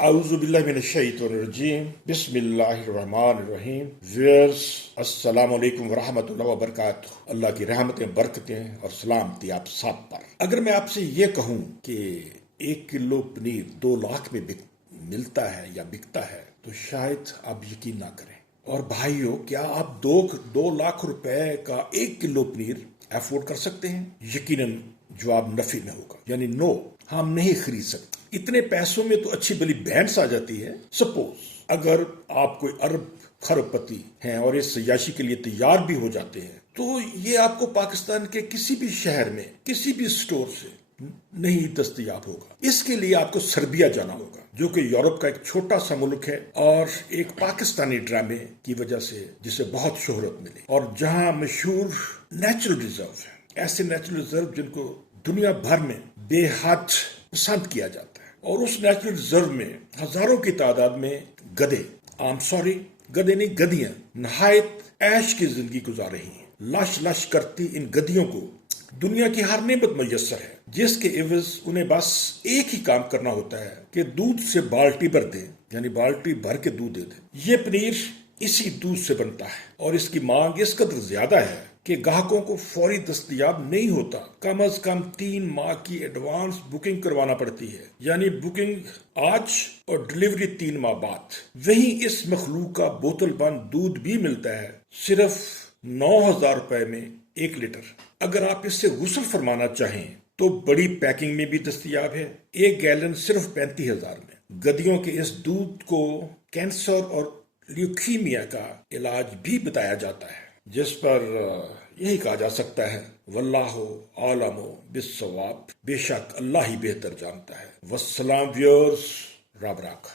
اعوذ باللہ من الشیطان الرجیم بسم اللہ الرحمن الرحیم ویئرس السلام علیکم ورحمۃ اللہ وبرکاتہ۔ اللہ کی رحمتیں برکتیں اور سلامتی آپ سب پر۔ اگر میں آپ سے یہ کہوں کہ 1 کلو پنیر 2 لاکھ میں ملتا ہے یا بکتا ہے تو شاید آپ یقین نہ کریں۔ اور بھائیو، کیا آپ 2 لاکھ روپے کا 1 کلو پنیر افورڈ کر سکتے ہیں؟ یقیناً جواب نفی میں ہوگا، یعنی نو، ہم نہیں خرید سکتے۔ اتنے پیسوں میں تو اچھی بلی بینڈس آ جاتی ہے۔ سپوز اگر آپ کوئی ارب خرب پتی ہیں اور اس عیاشی کے لیے تیار بھی ہو جاتے ہیں تو یہ آپ کو پاکستان کے کسی بھی شہر میں کسی بھی سٹور سے نہیں دستیاب ہوگا۔ اس کے لیے آپ کو سربیا جانا ہوگا، جو کہ یورپ کا ایک چھوٹا سا ملک ہے اور ایک پاکستانی ڈرامے کی وجہ سے جسے بہت شہرت ملی، اور جہاں مشہور نیچرل ریزرو ہے، ایسے نیچرل ریزرو جن کو دنیا بھر میں بے حد پسند کیا جاتا ہے۔ اور اس نیچرل ریزرو میں ہزاروں کی تعداد میں گدے گدے نہیں گدیاں نہایت عیش کی زندگی گزار رہی ہیں۔ لش لش کرتی ان گدیوں کو دنیا کی ہر نعمت میسر ہے، جس کے عوض انہیں بس ایک ہی کام کرنا ہوتا ہے کہ دودھ سے بالٹی بھر دیں، یعنی بالٹی بھر کے دودھ دے دیں۔ یہ پنیر اسی دودھ سے بنتا ہے اور اس کی مانگ اس قدر زیادہ ہے کہ گاہکوں کو فوری دستیاب نہیں ہوتا۔ کم از کم 3 ماہ کی ایڈوانس بکنگ کروانا پڑتی ہے، یعنی بکنگ آج اور ڈلیوری 3 ماہ بعد۔ وہیں اس مخلوق کا بوتل بند دودھ بھی ملتا ہے صرف 9,000 روپے میں 1 لیٹر۔ اگر آپ اس سے غسل فرمانا چاہیں تو بڑی پیکنگ میں بھی دستیاب ہے، 1 گیلن صرف 35,000 میں۔ گدیوں کے اس دودھ کو کینسر اور لیوکیمیا کا علاج بھی بتایا جاتا ہے، جس پر یہی کہا جا سکتا ہے واللہ عالم بالصواب، بے شک اللہ ہی بہتر جانتا ہے۔ والسلام ویورز، رب راکھ۔